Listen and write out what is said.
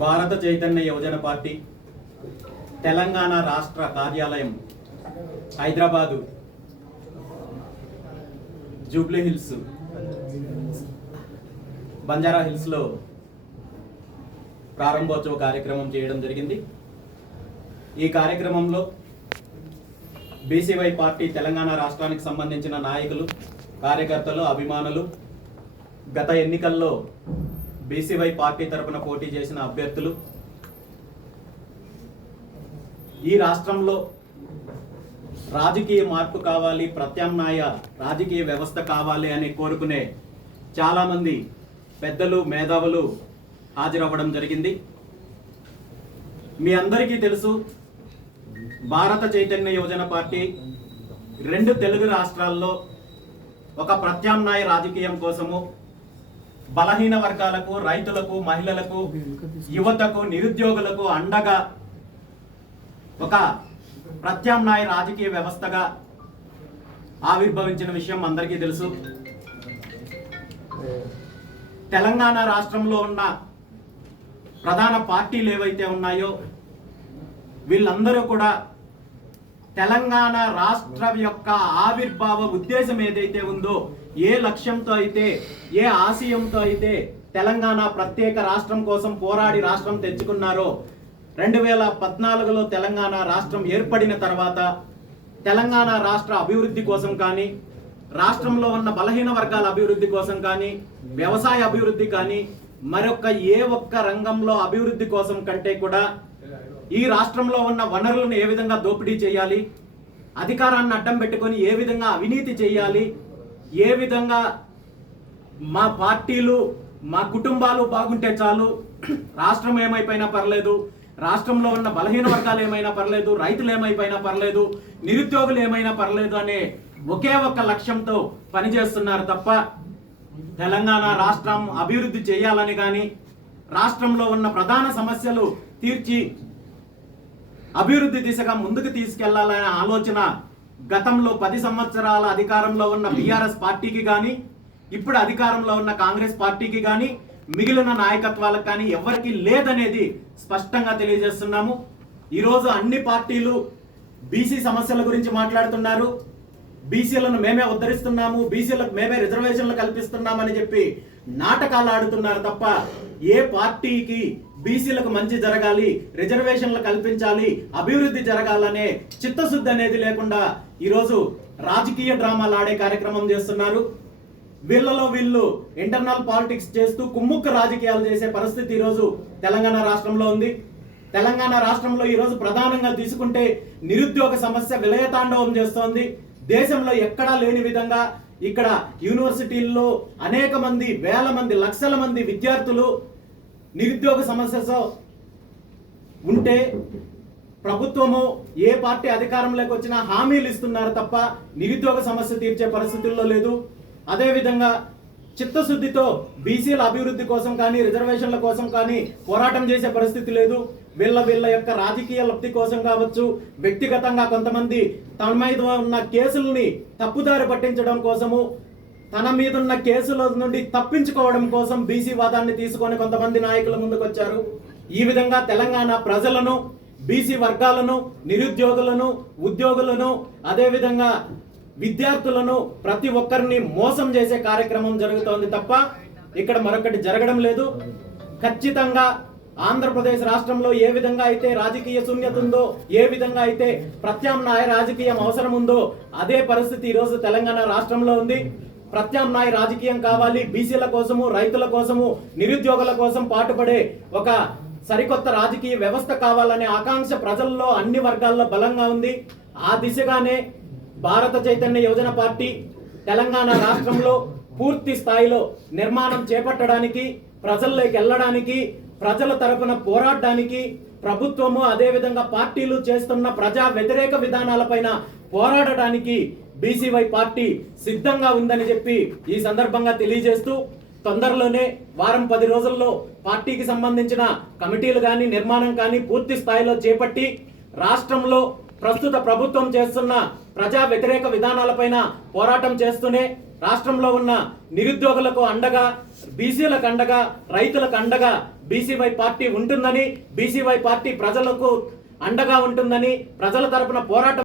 భారత చైతన్య యువజన పార్టీ తెలంగాణ రాష్ట్ర కార్యాలయం హైదరాబాదు జూబ్లీ హిల్స్ బంజారా హిల్స్లో ప్రారంభోత్సవ కార్యక్రమం చేయడం జరిగింది ఈ కార్యక్రమంలో బీసీవై పార్టీ తెలంగాణ రాష్ట్రానికి సంబంధించిన నాయకులు కార్యకర్తలు అభిమానులు గత ఎన్నికల్లో బీసీవై పార్టీ తరఫున పోటీ చేసిన అభ్యర్థులు ఈ రాష్ట్రంలో రాజకీయ మార్పు కావాలి ప్రత్యామ్నాయ రాజకీయ వ్యవస్థ కావాలి అని కోరుకునే చాలామంది పెద్దలు మేధావులు హాజరవ్వడం జరిగింది మీ అందరికీ తెలుసు భారత చైతన్య యోజన పార్టీ రెండు తెలుగు రాష్ట్రాల్లో ఒక ప్రత్యామ్నాయ రాజకీయం కోసము బలహీన వర్గాలకు రైతులకు మహిళలకు యువతకు నిరుద్యోగులకు అండగా ఒక ప్రత్యామ్నాయ రాజకీయ వ్యవస్థగా ఆవిర్భవించిన విషయం అందరికీ తెలుసు తెలంగాణ రాష్ట్రంలో ఉన్న ప్రధాన పార్టీలు ఏవైతే ఉన్నాయో వీళ్ళందరూ కూడా తెలంగాణ రాష్ట్రం యొక్క ఆవిర్భావ ఉద్దేశం ఏదైతే ఉందో ఏ లక్ష్యంతో అయితే ఏ ఆశయంతో అయితే తెలంగాణ ప్రత్యేక రాష్ట్రం కోసం పోరాడి రాష్ట్రం తెచ్చుకున్నారో రెండు వేల పద్నాలుగులో తెలంగాణ రాష్ట్రం ఏర్పడిన తర్వాత తెలంగాణ రాష్ట్ర అభివృద్ధి కోసం కానీ రాష్ట్రంలో ఉన్న బలహీన వర్గాల అభివృద్ధి కోసం కానీ వ్యవసాయ అభివృద్ధి కానీ మరొక ఏ ఒక్క రంగంలో అభివృద్ధి కోసం కంటే కూడా ఈ రాష్ట్రంలో ఉన్న వనరులను ఏ విధంగా దోపిడీ చేయాలి అధికారాన్ని అడ్డం పెట్టుకొని ఏ విధంగా అవినీతి చేయాలి ఏ విధంగా మా పార్టీలు మా కుటుంబాలు బాగుంటే చాలు రాష్ట్రం ఏమైపోయినా పర్లేదు రాష్ట్రంలో ఉన్న బలహీన వర్గాలు ఏమైనా పర్లేదు రైతులు ఏమైపోయినా పర్లేదు నిరుద్యోగులు ఏమైనా పర్లేదు అనే ఒకే ఒక్క లక్ష్యంతో పనిచేస్తున్నారు తప్ప తెలంగాణ రాష్ట్రం అభివృద్ధి చేయాలని కానీ రాష్ట్రంలో ఉన్న ప్రధాన సమస్యలు తీర్చి అభివృద్ధి దిశగా ముందుకు తీసుకెళ్లాలనే ఆలోచన గతంలో పది సంవత్సరాల అధికారంలో ఉన్న బీఆర్ఎస్ పార్టీకి కానీ ఇప్పుడు అధికారంలో ఉన్న కాంగ్రెస్ పార్టీకి కానీ మిగిలిన నాయకత్వాలకు కానీ ఎవరికి లేదనేది స్పష్టంగా తెలియజేస్తున్నాము ఈరోజు అన్ని పార్టీలు బీసీ సమస్యల గురించి మాట్లాడుతున్నారు బీసీలను మేమే ఉద్ధరిస్తున్నాము బీసీలకు మేమే రిజర్వేషన్లు కల్పిస్తున్నామని చెప్పి నాటకాలు ఆడుతున్నారు తప్ప ఏ పార్టీకి బీసీలకు మంచి జరగాలి రిజర్వేషన్లు కల్పించాలి అభివృద్ధి జరగాలనే చిత్తశుద్ధి అనేది లేకుండా ఈరోజు రాజకీయ డ్రామాలు ఆడే కార్యక్రమం చేస్తున్నారు వీళ్ళలో వీళ్ళు ఇంటర్నల్ పాలిటిక్స్ చేస్తూ కుమ్ముక్క రాజకీయాలు చేసే పరిస్థితి ఈరోజు తెలంగాణ రాష్ట్రంలో ఉంది తెలంగాణ రాష్ట్రంలో ఈరోజు ప్రధానంగా తీసుకుంటే నిరుద్యోగ సమస్య విలయతాండవం చేస్తోంది దేశంలో ఎక్కడా లేని విధంగా ఇక్కడ యూనివర్సిటీల్లో అనేక మంది వేల మంది లక్షల మంది విద్యార్థులు నిరుద్యోగ సమస్యతో ఉంటే ప్రభుత్వము ఏ పార్టీ అధికారంలోకి వచ్చినా హామీలు ఇస్తున్నారు తప్ప నిరుద్యోగ సమస్య తీర్చే పరిస్థితుల్లో లేదు అదేవిధంగా చిత్తశుద్ధితో బీసీల అభివృద్ధి కోసం కానీ రిజర్వేషన్ల కోసం కానీ పోరాటం చేసే పరిస్థితి లేదు వీళ్ళ వీళ్ళ యొక్క రాజకీయ లబ్ధి కోసం కావచ్చు వ్యక్తిగతంగా కొంతమంది తన మీద ఉన్న కేసుల్ని తప్పుదారి పట్టించడం కోసము తన మీదున్న కేసుల నుండి తప్పించుకోవడం కోసం బీసీ వాదాన్ని తీసుకొని కొంతమంది నాయకుల ముందుకొచ్చారు ఈ విధంగా తెలంగాణ ప్రజలను బీసీ వర్గాలను నిరుద్యోగులను ఉద్యోగులను అదేవిధంగా విద్యార్థులను ప్రతి ఒక్కరిని మోసం చేసే కార్యక్రమం జరుగుతోంది తప్ప ఇక్కడ మరొకటి జరగడం లేదు ఖచ్చితంగా ఆంధ్రప్రదేశ్ రాష్ట్రంలో ఏ విధంగా అయితే రాజకీయ శూన్యత ఉందో ఏ విధంగా అయితే ప్రత్యామ్నాయ రాజకీయం అవసరం ఉందో అదే పరిస్థితి ఈరోజు తెలంగాణ రాష్ట్రంలో ఉంది ప్రత్యామ్నాయ రాజకీయం కావాలి బీసీల కోసము రైతుల కోసము నిరుద్యోగుల కోసం పాటుపడే ఒక సరికొత్త రాజకీయ వ్యవస్థ కావాలనే ఆకాంక్ష ప్రజల్లో అన్ని వర్గాల్లో బలంగా ఉంది ఆ దిశగానే భారత చైతన్య యోజన పార్టీ తెలంగాణ రాష్ట్రంలో పూర్తి స్థాయిలో నిర్మాణం చేపట్టడానికి ప్రజల్లోకి వెళ్ళడానికి ప్రజల తరఫున పోరాడడానికి ప్రభుత్వము అదేవిధంగా పార్టీలు చేస్తున్న ప్రజా వ్యతిరేక విధానాలపైన పోరాడడానికి బీసీవై పార్టీ సిద్ధంగా ఉందని చెప్పి ఈ సందర్భంగా తెలియజేస్తూ తొందరలోనే వారం పది రోజుల్లో పార్టీకి సంబంధించిన కమిటీలు కానీ నిర్మాణం కానీ పూర్తి స్థాయిలో చేపట్టి రాష్ట్రంలో ప్రస్తుత ప్రభుత్వం చేస్తున్న ప్రజా వ్యతిరేక విధానాలపైన పోరాటం చేస్తూనే రాష్ట్రంలో ఉన్న నిరుద్యోగులకు అండగా బీసీలకు అండగా రైతులకు అండగా బీసీవై పార్టీ ఉంటుందని బీసీవై పార్టీ ప్రజలకు అండగా ఉంటుందని ప్రజల తరపున పోరాటం